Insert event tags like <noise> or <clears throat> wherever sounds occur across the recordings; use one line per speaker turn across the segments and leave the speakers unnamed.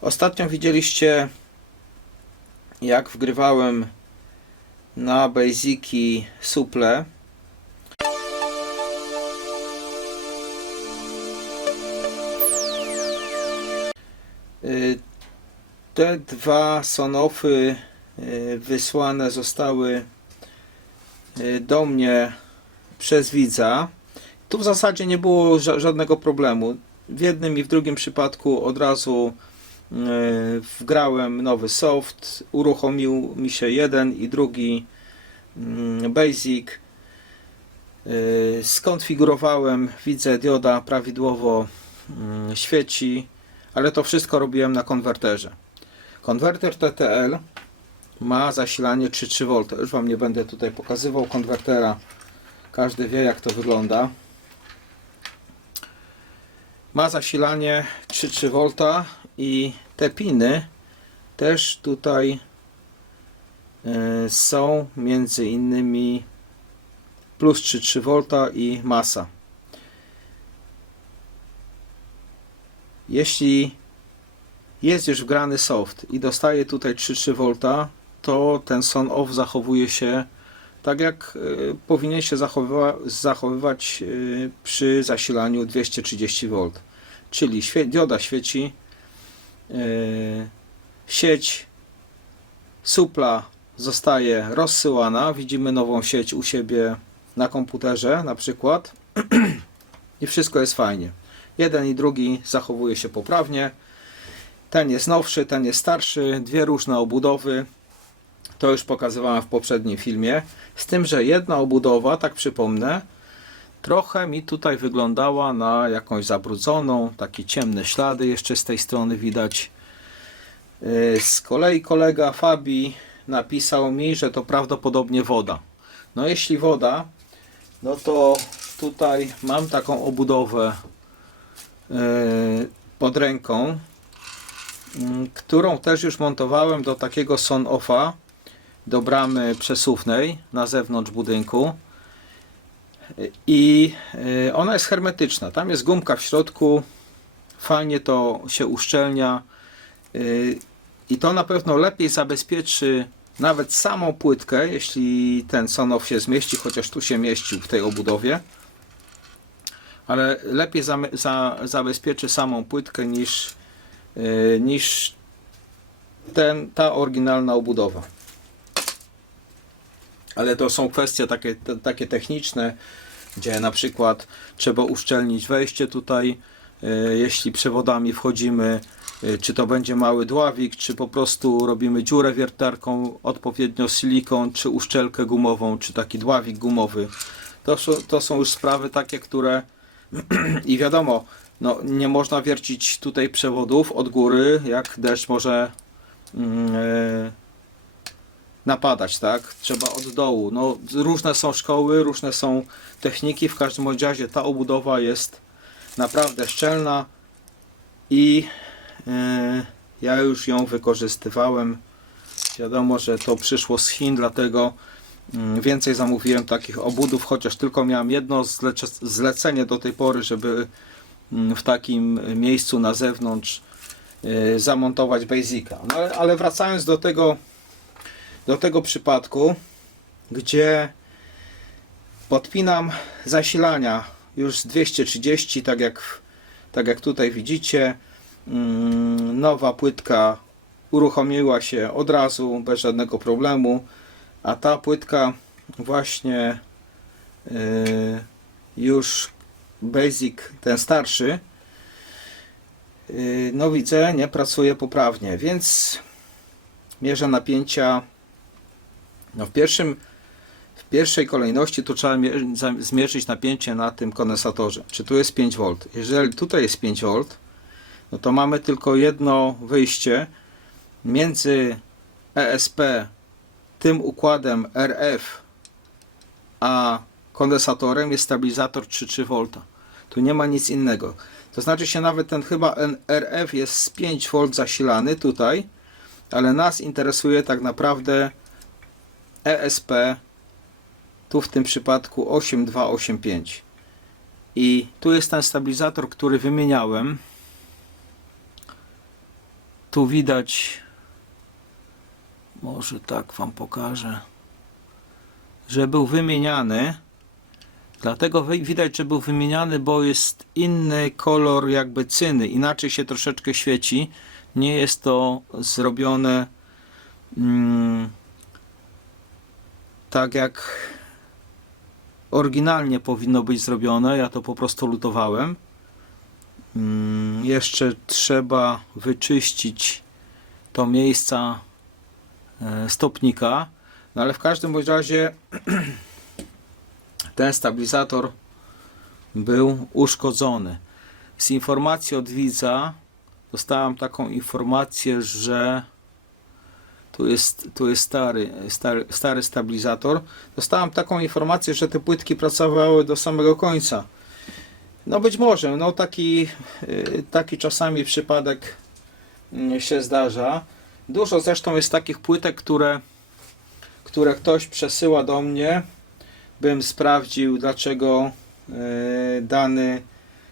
Ostatnio widzieliście jak wgrywałem na Basiki suple. Y, Te dwa sonofy y, wysłane zostały y, do mnie przez widza. Tu w zasadzie nie było ża- żadnego problemu. W jednym i w drugim przypadku od razu wgrałem nowy soft, uruchomił mi się jeden i drugi mm, basic. Y, Skonfigurowałem, widzę dioda prawidłowo mm, świeci, ale to wszystko robiłem na konwerterze. Konwerter TTL ma zasilanie 3,3 V. Już Wam nie będę tutaj pokazywał konwertera. Każdy wie jak to wygląda. Ma zasilanie 3,3 V i te piny też tutaj y, są między innymi plus 3,3 V i masa. Jeśli jest już wgrany soft i dostaje tutaj 3,3 V, to ten son off zachowuje się tak jak y, powinien się zachowywa, zachowywać y, przy zasilaniu 230 V. Czyli świe, dioda świeci, y, sieć supla zostaje rozsyłana. Widzimy nową sieć u siebie na komputerze na przykład <clears throat> i wszystko jest fajnie. Jeden i drugi zachowuje się poprawnie. Ten jest nowszy, ten jest starszy, dwie różne obudowy. To już pokazywałem w poprzednim filmie. Z tym, że jedna obudowa, tak przypomnę, trochę mi tutaj wyglądała na jakąś zabrudzoną, takie ciemne ślady jeszcze z tej strony widać. Yy, Z kolei kolega Fabi napisał mi, że to prawdopodobnie woda. No jeśli woda, no to tutaj mam taką obudowę yy, pod ręką, mm, którą też już montowałem do takiego son offa do bramy przesuwnej na zewnątrz budynku i y, ona jest hermetyczna. Tam jest gumka w środku, fajnie to się uszczelnia y, i to na pewno lepiej zabezpieczy nawet samą płytkę, jeśli ten sonoff się zmieści, chociaż tu się mieścił w tej obudowie. Ale lepiej zame- za, zabezpieczy samą płytkę niż, y, niż ten, ta oryginalna obudowa. Ale to są kwestie takie, te, takie techniczne, gdzie na przykład trzeba uszczelnić wejście tutaj, y, jeśli przewodami wchodzimy, y, czy to będzie mały dławik, czy po prostu robimy dziurę wiertarką, odpowiednio silikon, czy uszczelkę gumową, czy taki dławik gumowy. To, to są już sprawy takie, które <clears throat> i wiadomo, no, nie można wiercić tutaj przewodów od góry, jak deszcz może e, napadać, tak? Trzeba od dołu. No, różne są szkoły, różne są techniki. W każdym razie ta obudowa jest naprawdę szczelna i e, ja już ją wykorzystywałem. Wiadomo, że to przyszło z Chin, dlatego mm, więcej zamówiłem takich obudów, chociaż tylko miałem jedno zlece- zlecenie do tej pory, żeby mm, w takim miejscu na zewnątrz e, zamontować Basica. No, ale wracając do tego do tego przypadku, gdzie podpinam zasilania już z 230, tak jak, tak jak tutaj widzicie. Mm, Nowa płytka uruchomiła się od razu, bez żadnego problemu, a ta płytka właśnie yy, już Basic, ten starszy, yy, no widzę, nie pracuje poprawnie, więc mierzę napięcia no w, pierwszym, w pierwszej kolejności trzeba zmierzyć napięcie na tym kondensatorze. Czy tu jest 5V? Jeżeli tutaj jest 5V, no to mamy tylko jedno wyjście między ESP, tym układem RF, a kondensatorem jest stabilizator 3,3V. Tu nie ma nic innego. To znaczy się nawet ten chyba RF jest z 5V zasilany tutaj, ale nas interesuje tak naprawdę ESP tu w tym przypadku 8285 i tu jest ten stabilizator, który wymieniałem tu widać, może tak Wam pokażę, że był wymieniany. Dlatego wi- widać, że był wymieniany, bo jest inny kolor jakby cyny, inaczej się troszeczkę świeci. Nie jest to zrobione mm, tak jak oryginalnie powinno być zrobione. Ja to po prostu lutowałem. Mm, Jeszcze trzeba wyczyścić to miejsca e, stopnika, no ale w każdym bądź razie <clears throat> ten stabilizator był uszkodzony. Z informacji od widza dostałem taką informację, że tu jest, tu jest stary, stary, stary stabilizator. Dostałem taką informację, że te płytki pracowały do samego końca. No być może, no taki, y, taki czasami przypadek mm, się zdarza. Dużo zresztą jest takich płytek, które, które ktoś przesyła do mnie, bym sprawdził dlaczego y, dany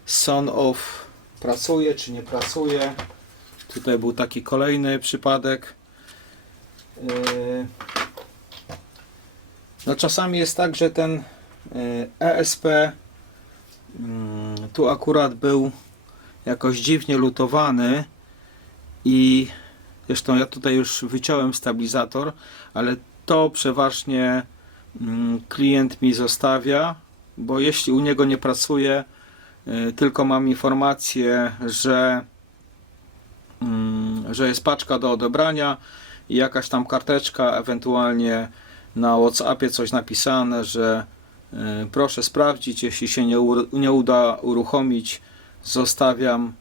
son off pracuje czy nie pracuje. Tutaj był taki kolejny przypadek. Y, No czasami jest tak, że ten y, ESP Mm, tu akurat był jakoś dziwnie lutowany i zresztą ja tutaj już wyciąłem stabilizator, ale to przeważnie mm, klient mi zostawia, bo jeśli u niego nie pracuje, y, tylko mam informację, że, mm, że jest paczka do odebrania jakaś tam karteczka, ewentualnie na WhatsAppie coś napisane, że E, Proszę sprawdzić, jeśli się nie, nie uda uruchomić, zostawiam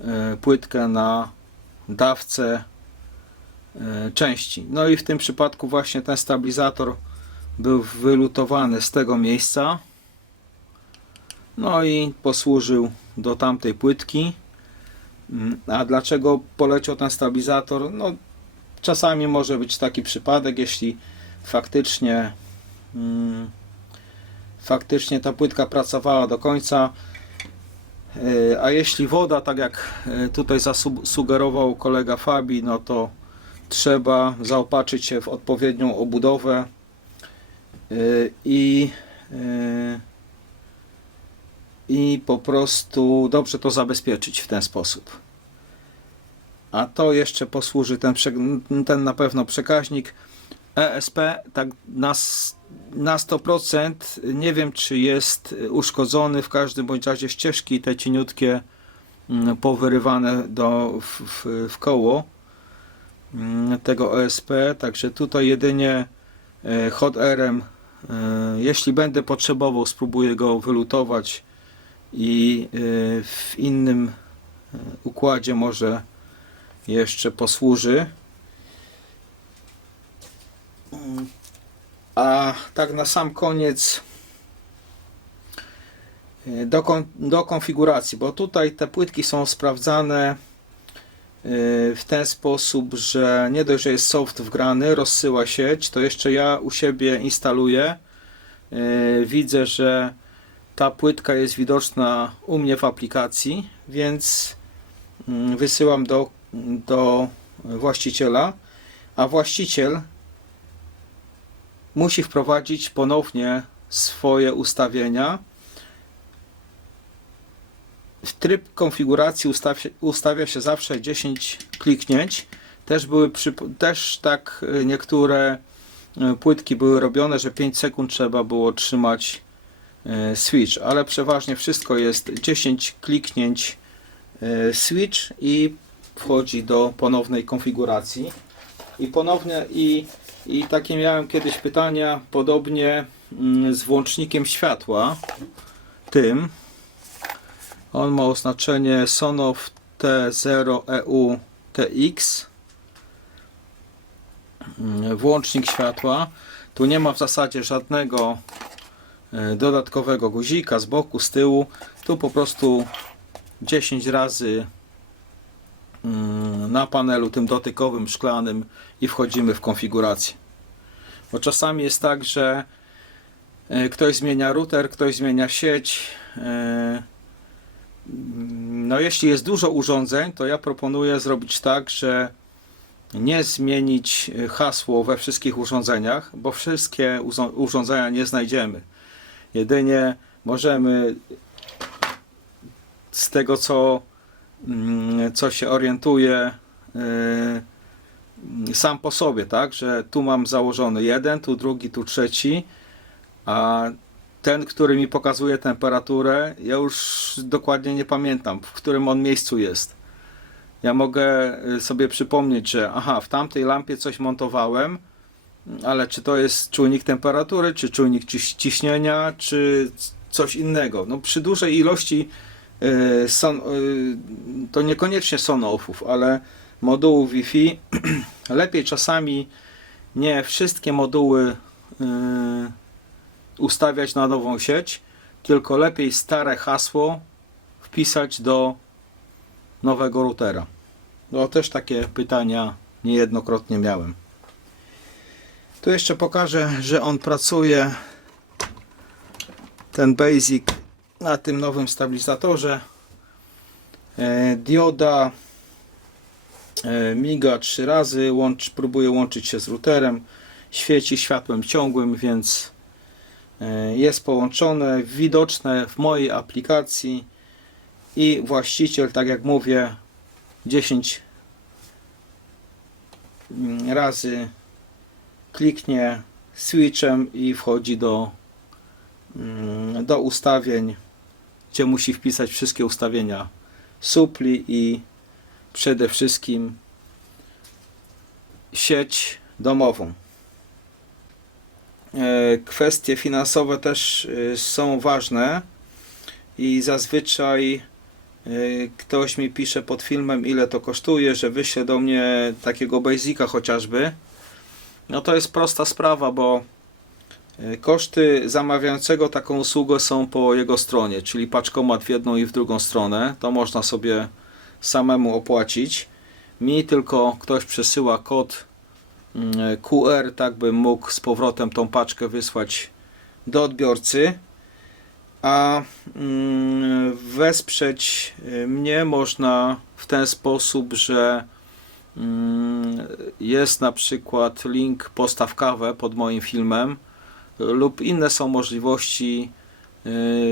e, płytkę na dawce e, części. No i w tym przypadku właśnie ten stabilizator był wylutowany z tego miejsca. No i posłużył do tamtej płytki. Mm, A dlaczego poleciał ten stabilizator? No czasami może być taki przypadek, jeśli faktycznie mm, faktycznie ta płytka pracowała do końca. Yy, A jeśli woda, tak jak yy, tutaj zasugerował kolega Fabi, no to trzeba zaopatrzyć się w odpowiednią obudowę yy, i, i po prostu dobrze to zabezpieczyć w ten sposób. A to jeszcze posłuży ten, ten na pewno przekaźnik. ESP tak na, na 100% nie wiem czy jest uszkodzony. W każdym bądź razie ścieżki te cieniutkie mm, powyrywane do, w, w, w koło mm, tego ESP także tutaj jedynie e, hot airem e, jeśli będę potrzebował spróbuję go wylutować i e, w innym układzie może jeszcze posłuży A tak na sam koniec e, do, kon, do konfiguracji, bo tutaj te płytki są sprawdzane e, w ten sposób, że nie dość, że jest soft wgrany, rozsyła sieć, to jeszcze ja u siebie instaluję. E, Widzę, że ta płytka jest widoczna u mnie w aplikacji, więc mm, wysyłam do, do właściciela, a właściciel musi wprowadzić ponownie swoje ustawienia. W tryb konfiguracji ustaw, ustawia się zawsze 10 kliknięć. Też były przy, też tak y, niektóre y, płytki były robione, że 5 sekund trzeba było trzymać y, switch, ale przeważnie wszystko jest 10 kliknięć switch i wchodzi do ponownej konfiguracji. I ponownie i i takie miałem kiedyś pytania, podobnie mm, z włącznikiem światła, tym. On ma oznaczenie Sonoff T0EU TX. Mm, Włącznik światła. Tu nie ma w zasadzie żadnego e, dodatkowego guzika z boku, z tyłu. Tu po prostu 10 razy na panelu tym dotykowym, szklanym i wchodzimy w konfigurację. Bo czasami jest tak, że e, ktoś zmienia router, ktoś zmienia sieć. e, mm, No jeśli jest dużo urządzeń, to ja proponuję zrobić tak, że nie zmienić y, hasło we wszystkich urządzeniach, bo wszystkie urządzenia nie znajdziemy. Jedynie możemy z tego, co, mm, co się orientuje y, sam po sobie, tak, że tu mam założony jeden, tu drugi, tu trzeci, a ten, który mi pokazuje temperaturę, ja już dokładnie nie pamiętam, w którym on miejscu jest. Ja mogę y, sobie przypomnieć, że aha, w tamtej lampie coś montowałem, ale czy to jest czujnik temperatury, czy czujnik ciś- ciśnienia, czy coś innego. No przy dużej ilości son, y, to niekoniecznie son-offów, ale modułów Wi-Fi <clears throat> lepiej czasami nie wszystkie moduły y, ustawiać na nową sieć, tylko lepiej stare hasło wpisać do nowego routera. No też takie pytania niejednokrotnie miałem. Tu jeszcze pokażę, że on pracuje ten basic na tym nowym stabilizatorze. E, dioda e, miga trzy razy, łącz, próbuje łączyć się z routerem. Świeci światłem ciągłym, więc e, jest połączone, widoczne w mojej aplikacji i właściciel, tak jak mówię, 10 mm, razy kliknie switchem i wchodzi do, mm, do ustawień, gdzie musi wpisać wszystkie ustawienia supli i przede wszystkim sieć domową. E, Kwestie finansowe też e, są ważne i zazwyczaj e, ktoś mi pisze pod filmem ile to kosztuje, że wyśle do mnie takiego basica chociażby. No to jest prosta sprawa, bo koszty zamawiającego taką usługę są po jego stronie, czyli paczkomat w jedną i w drugą stronę. To można sobie samemu opłacić. Mi tylko ktoś przesyła kod mm, QR, tak bym mógł z powrotem tą paczkę wysłać do odbiorcy. A mm, wesprzeć y, mnie można w ten sposób, że mm, jest na przykład link postaw kawę pod moim filmem lub inne są możliwości y,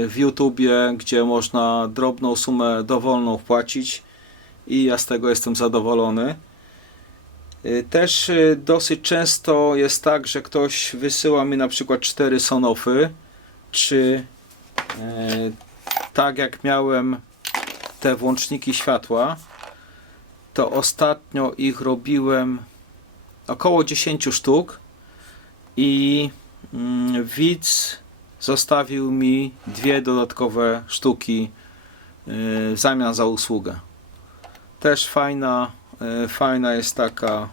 w YouTubie, gdzie można drobną sumę dowolną wpłacić i ja z tego jestem zadowolony. Y, Też y, dosyć często jest tak, że ktoś wysyła mi na przykład cztery sonofy, czy tak jak miałem te włączniki światła, to ostatnio ich robiłem około 10 sztuk i widz zostawił mi dwie dodatkowe sztuki y, w zamian za usługę. Też fajna, y, fajna jest taka,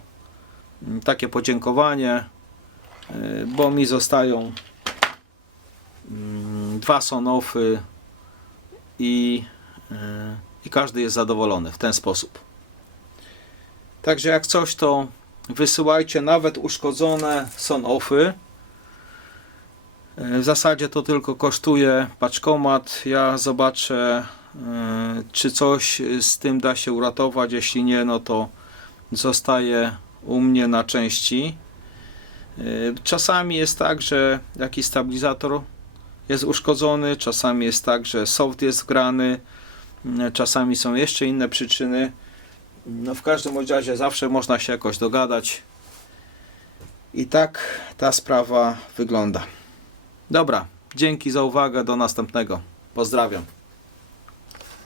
mm, takie podziękowanie, y, bo mi zostają mm, dwa sonofy i, i każdy jest zadowolony w ten sposób. Także jak coś to wysyłajcie nawet uszkodzone sonofy. W zasadzie to tylko kosztuje paczkomat. Ja zobaczę, y, czy coś z tym da się uratować. Jeśli nie, no to zostaje u mnie na części. Y, Czasami jest tak, że jakiś stabilizator jest uszkodzony, czasami jest tak, że soft jest wgrany, y, czasami są jeszcze inne przyczyny. No w każdym razie zawsze można się jakoś dogadać. I tak ta sprawa wygląda. Dobra, dzięki za uwagę, do następnego. Pozdrawiam.